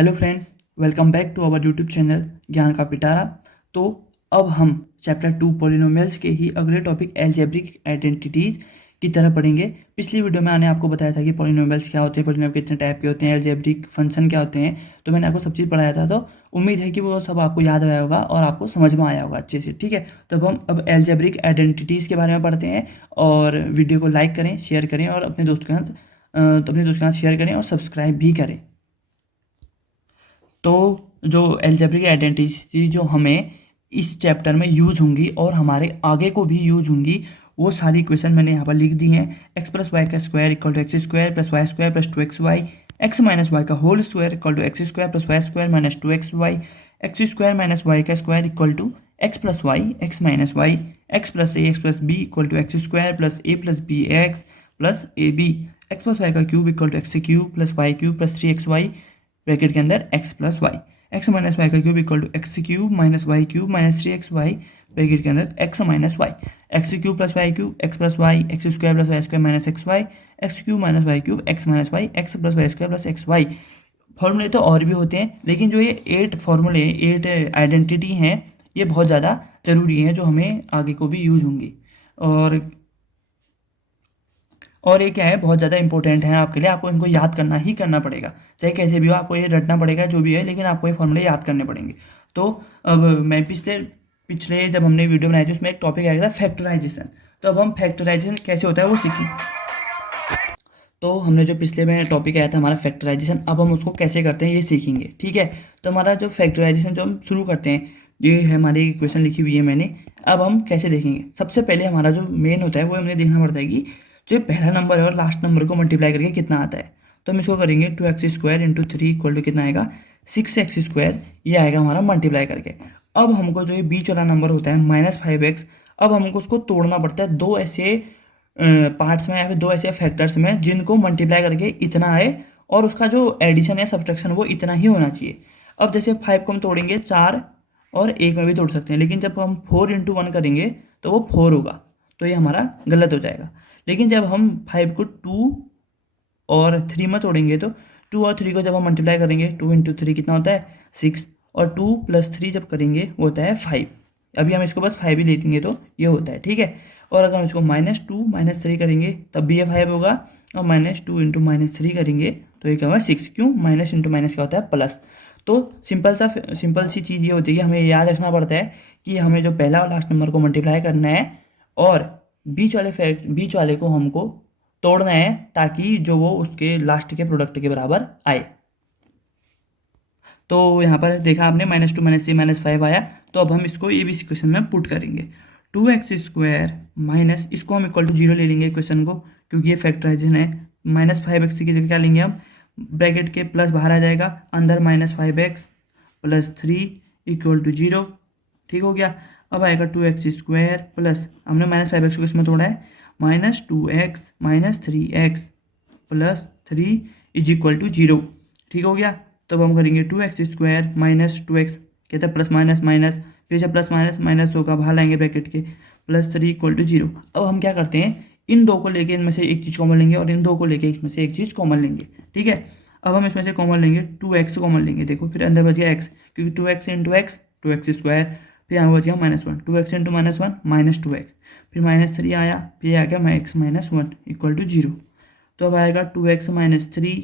Hello friends, welcome back to our YouTube channel Gyan ka पिटारा। तो अब हम चैप्टर 2 पॉलिनोमियल्स के ही अगले टॉपिक अलजेब्रिक आइडेंटिटीज़ की तरह पढ़ेंगे। पिछली वीडियो में मैंने आपको बताया था कि पॉलिनोमियल्स क्या होते हैं, पॉलिनोमियल कितने टाइप के होते हैं, अलजेब्रिक फंक्शन क्या होते हैं। तो मैंने आपको सब चीज़ पढ़ाया था, तो उम्मीद है कि वो सब आपको याद आया होगा और आपको समझ में आया होगा अच्छे से। ठीक है, तो अब अलजेब्रिक आइडेंटिटीज़ के बारे में पढ़ते हैं। और वीडियो को लाइक करें, शेयर करें और अपने दोस्त के साथ शेयर करें और सब्सक्राइब भी करें। तो जो अलजेब्रिक आइडेंटिटी जो हमें इस चैप्टर में यूज होंगी और हमारे आगे को भी यूज होंगी, वो सारी इक्वेशन मैंने यहाँ पर लिख दी हैं। एक्स प्लस वाई का square equal to X square plus Y square plus 2xy, X minus Y का whole square equal to X square plus Y square minus 2xy, X square minus Y का square equal to X plus Y, X minus Y, X plus A X plus B equal to X square plus A plus B X plus A B, X plus Y का cube equal to X cube plus Y cube plus 3xy bracket के अंदर X plus Y, X minus Y का cube equal to X cube minus Y cube minus 3xy bracket के अंदर X minus Y, X cube plus Y cube X plus Y, X square plus Y square minus X Y, X cube minus Y cube X minus Y, X plus Y square plus X Y. फॉर्मूले तो और भी होते हैं, लेकिन जो ये 8 फॉर्मूले 8 आइडेंटिटी हैं, ये बहुत ज़्यादा ज़रूरी हैं, जो हमें आगे को भी यूज होंगी। और ये क्या है, बहुत ज़्यादा इंपॉर्टेंट है आपके लिए। आपको इनको याद करना ही करना पड़ेगा, चाहे कैसे भी हो, आपको ये रटना पड़ेगा जो भी है, लेकिन आपको ये फॉर्मूले याद करने पड़ेंगे। तो अब मैं पिछले पिछले जब हमने वीडियो बनाई थी, उसमें एक टॉपिक आया था फैक्टराइजेशन। तो अब हम फैक्टराइजेशन कैसे होता है वो सीखेंगे। तो हमने जो पिछले में टॉपिक आया था हमारा फैक्टराइजेशन, अब हम उसको कैसे करते हैं ये सीखेंगे। ठीक है, तो हमारा जो फैक्टराइजेशन जो हम शुरू करते हैं, ये है हमारी इक्वेशन लिखी हुई है मैंने। अब हम कैसे देखेंगे, सबसे पहले हमारा जो मेन होता है वो हमें देखना पड़ता है कि जो पहला नंबर है और लास्ट नंबर को मल्टीप्लाई करके कितना आता है। तो हम इसको करेंगे 2x square into 3 equal to कितना आएगा 6x स्क्वायर, ये आएगा हमारा मल्टीप्लाई करके। अब हमको जो ये बीच वाला नंबर होता है -5x, अब हमको उसको तोड़ना पड़ता है दो ऐसे पार्ट्स में या फिर दो ऐसे फैक्टर्स में जिनको मल्टीप्लाई करके इतना आए और उसका जो एडिशन या सब्ट्रैक्शन वो इतना ही होना चाहिए। अब जैसे 5 को हम तोड़ेंगे 4 और 1 में भी तोड़ सकते हैं, लेकिन जब हम 4 इंटू 1 करेंगे तो वो 4 होगा, तो ये हमारा गलत हो जाएगा। लेकिन जब हम 5 को 2 और 3 में तोड़ेंगे तो 2 और 3 को जब हम मल्टीप्लाई करेंगे, 2 इंटू 3 कितना होता है 6, और 2 प्लस 3 जब करेंगे वो होता है 5। अभी हम इसको बस 5 ही लेंगे तो ये होता है। ठीक है, और अगर हम इसको -2 -3 करेंगे तब भी ये 5 होगा, और -2 इंटू -3 करेंगे तो ये क्या होगा 6। क्यों, माइनस इंटू माइनस क्या होता है प्लस। तो सिंपल सी चीज़ ये होती है कि हमें याद रखना पड़ता है कि हमें जो पहला और लास्ट नंबर को मल्टीप्लाई करना है और बीच वाले को हमको तोड़ना है, ताकि जो वो उसके लास्ट के प्रोडक्ट के बराबर आए। तो यहाँ पर देखा आपने -2 -3 -5 आया, तो अब हम इसको ये भी इक्वेशन में पुट करेंगे। 2x स्क्वायर माइनस, इसको हम इक्वल टू 0 ले लेंगे इक्वेशन को, क्योंकि ये फैक्टराइजेशन है। -5x की जगह क्या लेंगे हम, ब्रैकेट के प्लस बाहर आ जाएगा, अंदर -5x प्लस 3 इक्वल टू 0। ठीक हो गया। अब आएगा 2x स्क्वायर प्लस, हमने -5x को इसमें तोड़ा है, -2x -3x plus 3 is equal to 0। ठीक हो गया। तो अब हम करेंगे 2x स्क्वायर माइनस 2x, कहते हैं प्लस माइनस माइनस, फिर से प्लस माइनस माइनस होगा, बाहर लाएंगे ब्रैकेट के, प्लस 3 इक्वल टू 0। अब हम क्या करते हैं, इन दो को लेके इनमें से एक चीज़ कॉमन लेंगे और इन दो को लेके इसमें से एक चीज़ कॉमन लेंगे। ठीक है, अब हम इसमें से कॉमन लेंगे 2x कॉमन लेंगे, देखो फिर अंदर बच गया x, क्योंकि 2x into x 2x square, फिर यहाँ बच गया -1, 2x इंटू -1 -2x, फिर -3 आया, फिर आ गया x -1 इक्वल टू 0। तो अब आएगा 2x -3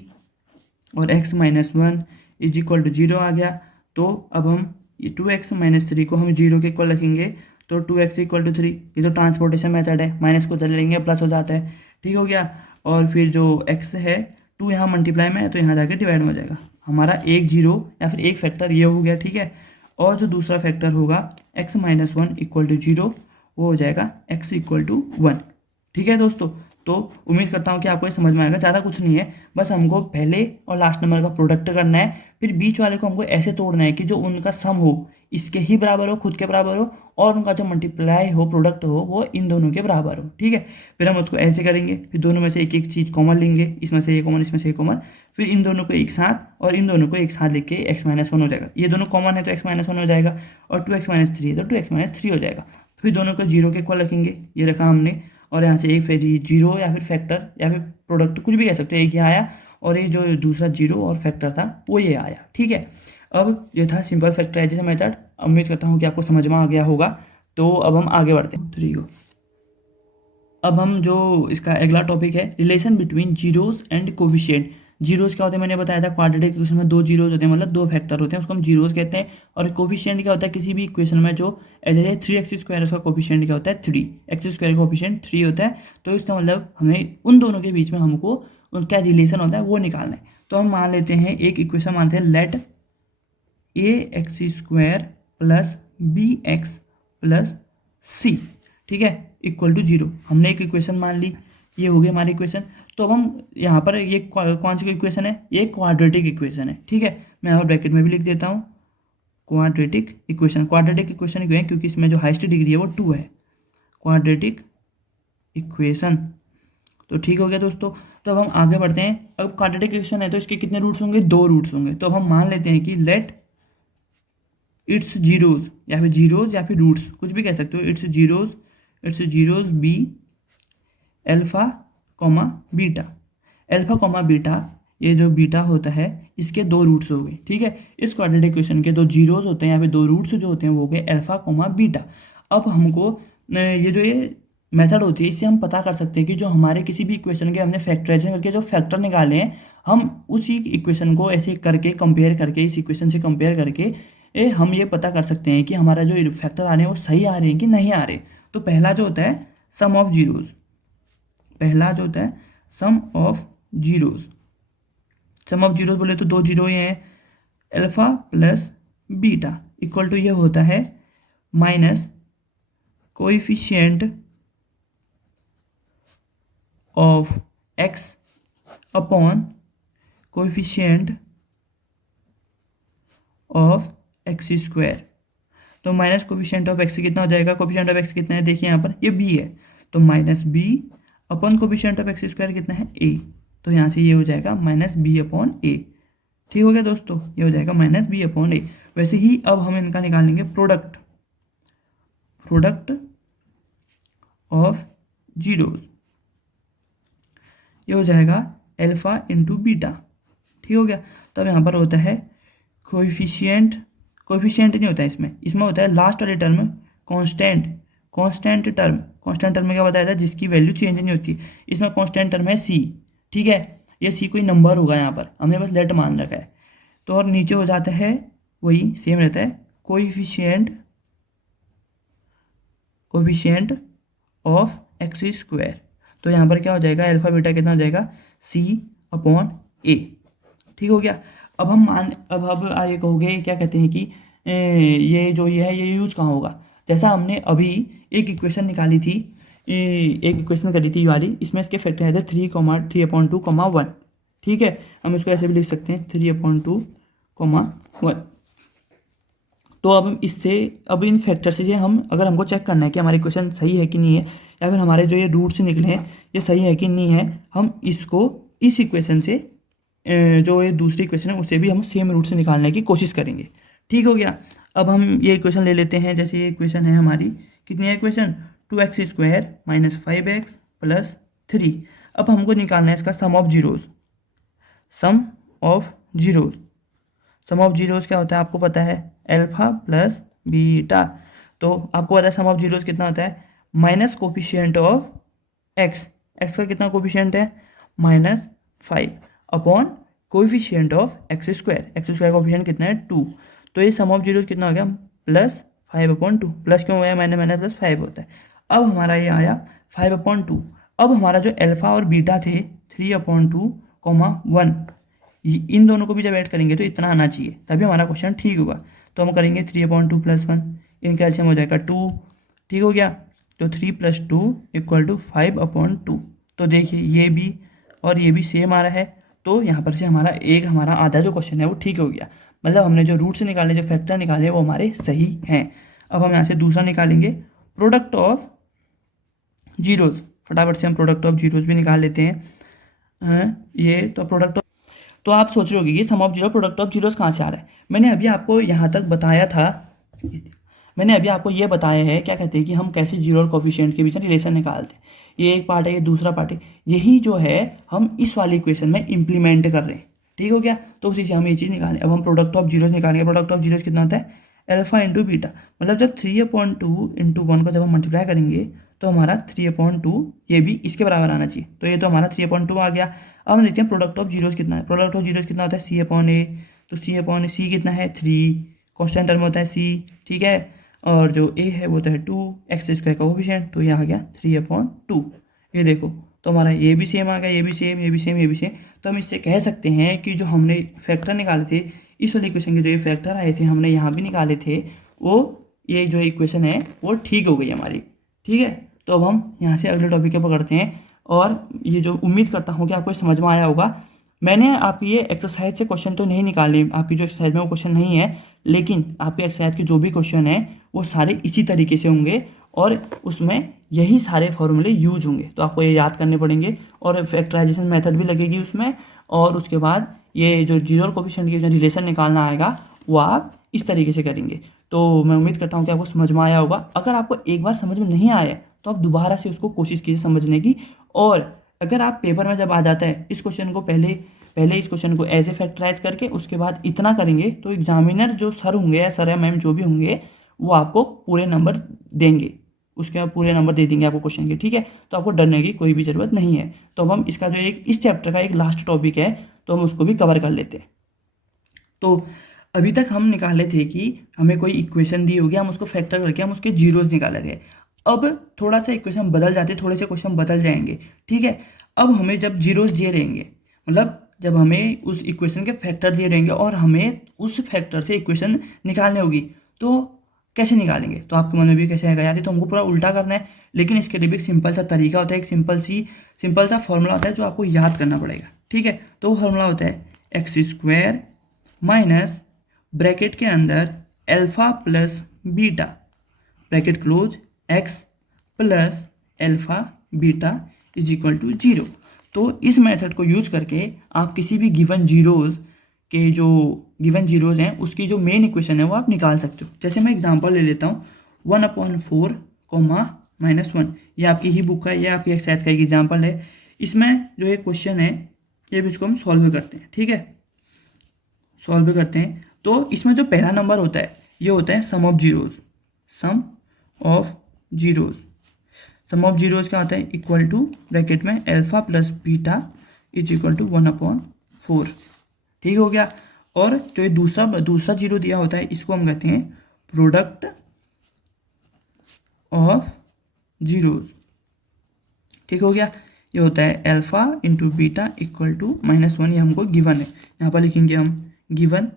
और x -1 इज इक्वल टू 0 आ गया। तो अब हम ये 2x -3 को हम 0 के इक्वल रखेंगे, तो 2x इक्वल टू 3, ये तो ट्रांसपोर्टेशन मेथड है, माइनस को उधर लेंगे प्लस हो जाता है। ठीक हो गया। और फिर जो x है 2 यहाँ मल्टीप्लाई में है तो यहाँ जाके डिवाइड हो जाएगा, हमारा एक 0 या फिर एक फैक्टर ये हो गया। ठीक है, और जो दूसरा फैक्टर होगा x -1 इक्वल टू 0, वो हो जाएगा x इक्वल टू 1। ठीक है दोस्तों, तो उम्मीद करता हूँ कि आपको ये समझ में आएगा। ज़्यादा कुछ नहीं है, बस हमको पहले और लास्ट नंबर का प्रोडक्ट करना है, फिर बीच वाले को हमको ऐसे तोड़ना है कि जो उनका सम हो इसके ही बराबर हो, खुद के बराबर हो, और उनका जो मल्टीप्लाई हो प्रोडक्ट हो वो इन दोनों के बराबर हो। ठीक है, फिर हम उसको ऐसे करेंगे, फिर दोनों में से एक एक चीज़ कॉमन लेंगे, इसमें से ये कॉमन इसमें से ये कॉमन, फिर इन दोनों को एक साथ और इन दोनों को एक साथ लिख के x -1 हो जाएगा। ये दोनों कॉमन है तो x -1 हो जाएगा, और 2x -3 है तो 2x -3 हो जाएगा। फिर दोनों को 0 के इक्वल रखेंगे, ये रखा हमने, और यहाँ से एक फिर 0 या फिर फैक्टर या फिर प्रोडक्ट कुछ भी कह सकते हो, एक यहाँ आया और ये जो दूसरा जीरो और फैक्टर था वो ये आया। ठीक है, अब ये था सिंपल फैक्टराइजेशन मेथड। उम्मीद करता हूँ कि आपको समझ में आ गया होगा। तो अब हम आगे बढ़ते हैं 3 को। अब हम जो इसका अगला टॉपिक है relation between zeros and coefficient. Zeros क्या होते हैं मैंने बताया था, क्वाड्रेटिक इक्वेशन में 2 जीरोस होते हैं, मतलब 2 फैक्टर होते हैं, उसको हम जीरोस कहते हैं। और कोफिशिएंट क्या होता है, किसी भी इक्वेशन में जो जैसे 3x² उसका कोफिशिएंट क्या होता है 3, x² कोफिशिएंट 3 होता है। तो इसका मतलब हमें उन दोनों के बीच में हमको क्या रिलेशन होता है वो निकालना है। तो हम मान लेते हैं एक इक्वेशन मानते हैं, let ax² plus bx plus c, ठीक है, इक्वल टू 0। हमने एक इक्वेशन मान ली, ये हो गई हमारी इक्वेशन। तो अब हम यहाँ पर ये कौन सी इक्वेशन है, ये क्वाड्रेटिक इक्वेशन है। ठीक है, मैं यहाँ ब्रैकेट में भी लिख देता हूँ क्वाड्रेटिक इक्वेशन। क्वाड्रेटिक इक्वेशन क्यों है, क्योंकि इसमें जो हाईएस्ट डिग्री है वो 2 है, क्वाड्रेटिक इक्वेशन। तो ठीक हो गया दोस्तों। तो अब हम आगे बढ़ते हैं। अब क्वाड्रेटिक इक्वेशन है तो इसके कितने रूट्स होंगे, 2 रूट्स होंगे। तो अब हम मान लेते हैं कि लेट इट्स जीरोज, या फिर जीरोज या फिर रूट्स कुछ भी कह सकते हो, it's zeros be alpha comma beta. Alpha comma beta, ये जो बीटा होता है इसके 2 रूट्स हो गए। ठीक है, इस क्वाड्रेटिक इक्वेशन के 2 जीरोज होते हैं, यहाँ पे 2 रूट्स जो होते हैं वो हो गए अल्फा कॉमा बीटा। अब हमको ये जो ये मेथड होती है इससे हम पता कर सकते हैं कि जो हमारे किसी भी इक्वेशन के हमने फैक्टराइजेशन करके जो फैक्टर निकाले हैं, हम उसी इक्वेशन को ऐसे करके कंपेयर करके, इस इक्वेशन से कंपेयर करके हम ये पता कर सकते हैं कि हमारा जो फैक्टर आ रहे हैं वो सही आ रहे हैं कि नहीं आ रहे। तो पहला जो होता है सम ऑफ जीरोज, पहला जो होता है sum of zeros. Sum of zeros बोले तो 2 जीरो ये हैं, alpha plus beta equal to ये होता है minus coefficient of X upon coefficient of x²। तो माइनस कोफिशिएंट ऑफ एक्स कितना हो जाएगा, कोफिशिएंट ऑफ एक्स कितना है देखिए यहाँ पर ये b है, तो minus b upon coefficient of x² कितना है a। तो यहाँ से ये हो जाएगा माइनस b अपॉन a। ठीक हो गया दोस्तों, ये हो जाएगा माइनस b अपॉन a। वैसे ही अब हम इनका निकालेंगे प्रोडक्ट ऑफ जीरोज, ये हो जाएगा अल्फा इंटू बीटा। ठीक हो गया। तो अब यहाँ पर होता है कोएफिशिएंट नहीं होता है इसमें होता है लास्ट वाले टर्म कांस्टेंट टर्म में क्या बताया था, जिसकी वैल्यू चेंज नहीं होती। इसमें कांस्टेंट टर्म है सी। ठीक है, ये सी कोई नंबर होगा, यहाँ पर हमने बस लेट मान रखा है। तो और नीचे हो जाता है वही सेम रहता है कोएफिशिएंट ऑफ x²। तो यहाँ पर क्या हो जाएगा, अल्फा बीटा कितना हो जाएगा c अपॉन a। ठीक हो गया। अब आगे कहोगे क्या कहते हैं कि ये जो ये है ये यूज कहाँ होगा। जैसा हमने अभी एक इक्वेशन निकाली थी, एक इक्वेशन करी थी वाली, इसमें इसके फैक्टर है 3/2, 1। ठीक है, हम इसको ऐसे भी लिख सकते हैं 3/2, 1। तो अब इन फैक्टर से हम अगर हमको चेक करना है कि हमारी इक्वेशन सही है कि नहीं है, या फिर हमारे जो ये रूट्स निकले हैं ये सही है कि नहीं है, हम इसको इस इक्वेशन से जो ये दूसरी इक्वेशन है उससे भी हम सेम रूट से निकालने की कोशिश करेंगे। ठीक हो गया। अब हम ये इक्वेशन ले लेते हैं। जैसे ये इक्वेशन है हमारी, कितनी है equation, 2x² minus 5x plus 3। अब हमको निकालना है इसका sum of zeros. Sum of zeros क्या होता है आपको पता है, अल्फा प्लस बीटा। तो आपको पता है सम ऑफ जीरोज कितना होता है, माइनस कोफिशिएंट ऑफ एक्स का कितना कोफिशिएंट है -5 upon coefficient of x² coefficient कितना है 2। तो ये सम ऑफ जीरोज कितना हो गया +5/2। प्लस क्यों हुआ है, मैंने +5 होता है। अब हमारा ये आया 5/2। अब हमारा जो अल्फा और बीटा थे 3/2, 1, इन दोनों को भी जब ऐड करेंगे तो इतना आना चाहिए, तभी हमारा क्वेश्चन ठीक होगा। तो हम करेंगे 3/2 + 1, इनका एलसीएम हो जाएगा 2। ठीक हो गया। तो 3 + 2 = 5/2। तो देखिए ये भी और ये भी सेम आ रहा है। तो यहाँ पर से हमारा आधा जो क्वेश्चन है वो ठीक हो गया, मतलब हमने जो रूट से निकाले, जो फैक्टर निकाले वो हमारे सही हैं। अब हम यहाँ से दूसरा निकालेंगे प्रोडक्ट ऑफ जीरोज। फटाफट से हम प्रोडक्ट ऑफ जीरोज भी निकाल लेते हैं। ये तो तो आप सोच रहे होगे ये sum of zero product of zeros कहाँ से आ रहा है। मैंने अभी आपको यहाँ तक बताया था, मैंने अभी आपको ये बताया है क्या कहते हैं कि हम कैसे जीरो और कोफिशिएंट के बीच में रिलेशन निकालते हैं। ये एक पार्ट है, ये दूसरा पार्ट है, यही जो है हम इस वाली इक्वेशन में इंप्लीमेंट कर रहे हैं। ठीक हो गया, तो उसी से हम ये चीज़ निकालें। अब हम प्रोडक्ट ऑफ जीरोस निकालेंगे। प्रोडक्ट ऑफ जीरोस कितना होता है, अल्फा इंटू बीटा। मतलब जब 3/2 इंटू 1 को जब हम मल्टीप्लाई करेंगे तो हमारा 3/2 ये भी इसके बराबर आना चाहिए। तो ये तो हमारा 3/2 आ गया। अब हम देखते हैं प्रोडक्ट ऑफ जीरोस कितना है। प्रोडक्ट ऑफ जीरोस कितना होता है, C/A। तो C/A कितना है 3, कॉन्स्टेंट टर्म होता है C, ठीक है। और जो A है वो होता है 2, एक्स स्क्वायर का कोफिशिएंट, तो ये आ गया 3/2। ये देखो, तो हमारा ये भी सेम आ गया, ये भी सेम, ये भी सेम, ये भी सेम। तो हम इससे कह सकते हैं कि जो हमने फैक्टर निकाले थे इस वाली इक्वेशन के, जो ये फैक्टर आए थे हमने यहाँ भी निकाले थे, वो ये जो इक्वेशन है वो ठीक हो गई हमारी। ठीक है, तो अब हम यहाँ से अगले टॉपिक पे पकड़ते हैं। और ये जो उम्मीद करता हूँ कि आपको समझ में आया होगा। मैंने आपकी ये एक्सरसाइज से क्वेश्चन तो नहीं निकाले, आपकी जो एक्सरसाइज में वो क्वेश्चन नहीं है, लेकिन आपकी एक्सरसाइज के जो भी क्वेश्चन है वो सारे इसी तरीके से होंगे और उसमें यही सारे फॉर्मूले यूज होंगे। तो आपको ये याद करने पड़ेंगे और फैक्टराइजेशन मेथड भी लगेगी उसमें। और उसके बाद ये जो जीरो और कोफिशिएंट की जो रिलेशन निकालना आएगा वो आप इस तरीके से करेंगे। तो मैं उम्मीद करता हूँ कि आपको समझ में आया होगा। अगर आपको एक बार समझ में नहीं आया तो आप दोबारा से उसको कोशिश कीजिए समझने की। और अगर आप पेपर में जब आ जाता है इस क्वेश्चन को पहले इस क्वेश्चन को ऐसे फैक्टराइज करके उसके बाद इतना करेंगे, तो एग्जामिनर जो सर होंगे या सर या मैम जो भी होंगे वो आपको पूरे नंबर देंगे, उसके बाद पूरे नंबर दे देंगे आपको क्वेश्चन के। ठीक है, तो आपको डरने की कोई भी ज़रूरत नहीं है। तो अब हम इसका जो एक इस चैप्टर का एक लास्ट टॉपिक है तो हम उसको भी कवर कर लेते हैं। तो अभी तक हम निकाले थे कि हमें कोई इक्वेशन दी होगी, हम उसको फैक्टर करके हम उसके जीरोस निकाले थे। अब थोड़ा सा इक्वेशन बदल जाते, थोड़े से क्वेश्चन बदल जाएंगे। ठीक है, अब हमें जब जीरोस दिए रहेंगे, मतलब जब हमें उस इक्वेशन के फैक्टर दिए रहेंगे और हमें उस फैक्टर से इक्वेशन निकालनी होगी, तो कैसे निकालेंगे। तो आपके मन में भी कैसे आएगा यार, ये तो हमको पूरा उल्टा करना है। लेकिन इसके लिए भी एक सिंपल सा तरीका होता है, एक सिंपल सा फॉर्मूला होता है जो आपको याद करना पड़ेगा। ठीक है, तो वो फॉर्मूला होता है x² माइनस ब्रैकेट के अंदर alpha plus beta, bracket close, x plus alpha beta is equal to 0। तो इस मेथड को यूज करके आप किसी भी गिवन जीरोज़ के जो गिवन जीरोज़ हैं उसकी जो मेन इक्वेशन है वो आप निकाल सकते हो। जैसे मैं एग्जांपल ले लेता हूँ 1/4 -1, ये आपकी ही बुक का, ये आपकी एक्सरसाइज का एक एग्जांपल है। इसमें जो एक क्वेश्चन है ये भी इसको हम सॉल्व करते हैं। ठीक है, सॉल्व करते हैं। तो इसमें जो पहला नंबर होता है ये होता है sum of zeros. Sum of zeros, sum of zeros क्या होता है, इक्वल टू ब्रैकेट में alpha plus beta is equal to 1/4। ठीक हो गया। और जो ये दूसरा जीरो दिया होता है इसको हम कहते हैं प्रोडक्ट ऑफ जीरोज़। ठीक हो गया, ये होता है alpha into beta equal to -1। ये हमको गिवन है, यहाँ पर लिखेंगे हम गिवन,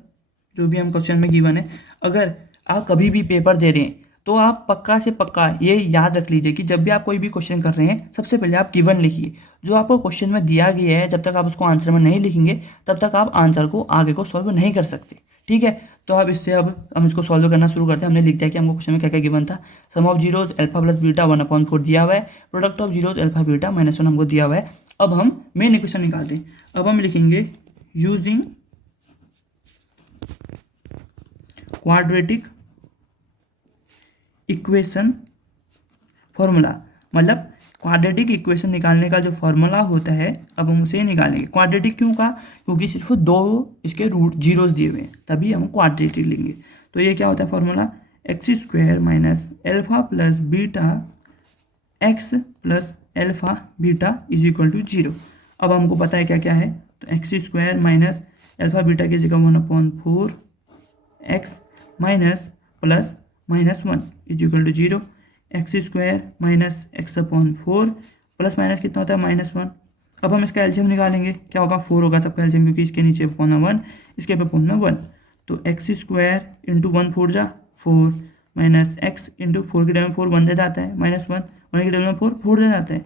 जो भी हम क्वेश्चन में गिवन है। अगर आप कभी भी पेपर दे रहे हैं तो आप पक्का से पक्का ये याद रख लीजिए कि जब भी आप कोई भी क्वेश्चन कर रहे हैं सबसे पहले आप गिवन लिखिए। जो आपको क्वेश्चन में दिया गया है जब तक आप उसको आंसर में नहीं लिखेंगे तब तक आप आंसर को आगे को सॉल्व नहीं कर सकते। ठीक है, तो अब इससे अब हम इसको सॉल्व करना शुरू करते हैं। हमने लिख दिया कि हमको क्वेश्चन में क्या क्या गिवन था। Sum of zeros alpha plus beta 1/4 दिया हुआ है, product of zeros alpha beta -1 हमको दिया हुआ है। अब हम मेन इक्वेशन निकालते हैं। अब हम लिखेंगे यूजिंग क्वाड्रेटिक इक्वेशन फॉर्मूला, मतलब क्वाड्रेटिक इक्वेशन निकालने का जो फॉर्मूला होता है अब हम उसे निकालेंगे। क्वाड्रेटिक क्यों कहा, क्योंकि सिर्फ 2 इसके रूट जीरोस दिए हुए हैं तभी हम क्वाड्रेटिक लेंगे। तो ये क्या होता है formula, x² minus alpha plus beta x plus alpha beta is equal to 0। अब हमको पता है क्या क्या है, तो x² माइनस अल्फा बीटा की जगह 1/4 x minus plus -1 is equal to 0। x² minus x/4 plus minus कितना होता है -1। अब हम इसका एलसीएम निकालेंगे, क्या होगा 4 होगा सबका एलसीएम, क्योंकि इसके नीचे पौना 1 इसके पे पौना 1। तो x² इंटू 1 4 जा 4 माइनस x इंटू 4 की टर्म 4 1 दे जाता है, -1 1 की टर्म 4 4 दे जाता है।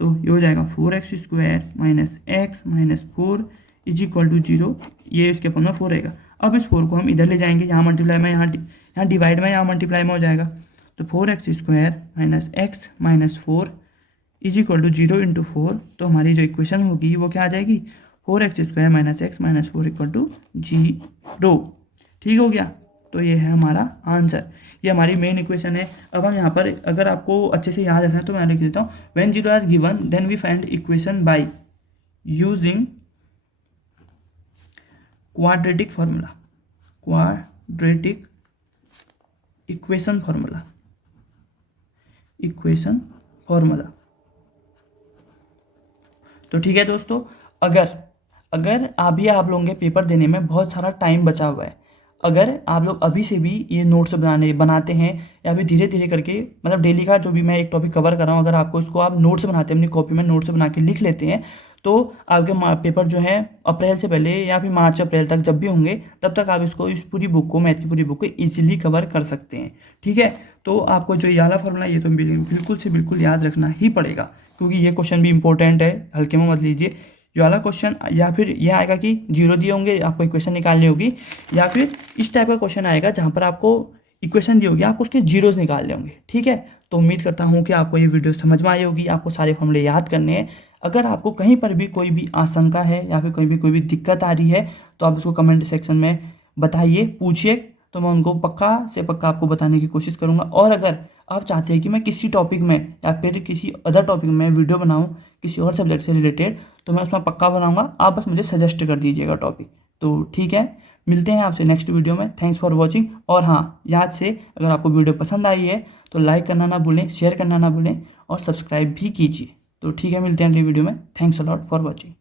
तो ये हो जाएगा 4x² minus x minus 4 is equal to 0। ये इसके पौना 4 रहेगा। अब इस 4 को हम इधर ले जाएंगे, यहाँ मल्टीप्लाई में, यहाँ डिवाइड में, यहाँ मल्टीप्लाई में हो जाएगा। तो 4x² minus x minus 4 is equal to 0 into 4। तो हमारी जो इक्वेशन होगी वो क्या आ जाएगी, 4x² minus x minus 4 equal to 0। ठीक हो गया। तो ये है हमारा आंसर, ये हमारी मेन इक्वेशन है। अब हम यहाँ पर अगर आपको अच्छे से याद रखना है तो मैं लिख देता हूँ, when 0 is given then we find equation by using quadratic formula, quadratic equation formula, equation formula. तो ठीक है दोस्तों, अगर अगर अभी आप लोगों के पेपर देने में बहुत सारा टाइम बचा हुआ है, अगर आप लोग अभी से भी ये नोट्स बनाते हैं या फिर धीरे धीरे करके, मतलब डेली का जो भी मैं एक टॉपिक कवर कर रहा हूँ, अगर आपको इसको आप नोट्स बनाते हैं, अपनी कॉपी में नोट्स बना के लिख लेते हैं, तो आपके पेपर जो है अप्रैल से पहले या फिर मार्च अप्रैल तक जब भी होंगे, तब तक आप इसको, इस पूरी बुक को, मैथ की पूरी बुक को ईजिली कवर कर सकते हैं। ठीक है, तो आपको जो ये वाला फॉर्मूला ये तो बिल्कुल से बिल्कुल याद रखना ही पड़ेगा, क्योंकि ये क्वेश्चन भी इंपॉर्टेंट है, हल्के में मत लीजिए। ये वाला क्वेश्चन या फिर ये आएगा कि जीरो दिए होंगे, आपको इक्वेशन निकालनी होगी, या फिर इस टाइप का क्वेश्चन आएगा जहाँ पर आपको इक्वेशन दी होगी, आपको उसके जीरोस निकालने होंगे। ठीक है, तो उम्मीद करता हूँ कि आपको ये वीडियो समझ में आई होगी, आपको सारे फॉर्मूले याद करने हैं। अगर आपको कहीं पर भी कोई भी आशंका है या फिर कोई भी दिक्कत आ रही है, तो आप उसको कमेंट सेक्शन में बताइए, पूछिए, तो मैं उनको पक्का से पक्का आपको बताने की कोशिश करूँगा। और अगर आप चाहते हैं कि मैं किसी टॉपिक में या फिर किसी अदर टॉपिक में वीडियो बनाऊँ किसी और सब्जेक्ट से रिलेटेड, तो मैं उसमें पक्का बनाऊँगा, आप बस मुझे सजेस्ट कर दीजिएगा टॉपिक। तो ठीक है, मिलते हैं आपसे नेक्स्ट वीडियो में। Thanks for watching. और हाँ, याद से अगर आपको वीडियो पसंद आई है तो लाइक करना ना भूलें, शेयर करना ना भूलें और सब्सक्राइब भी कीजिए। तो ठीक है, मिलते हैं अगली वीडियो में। Thanks a lot for watching.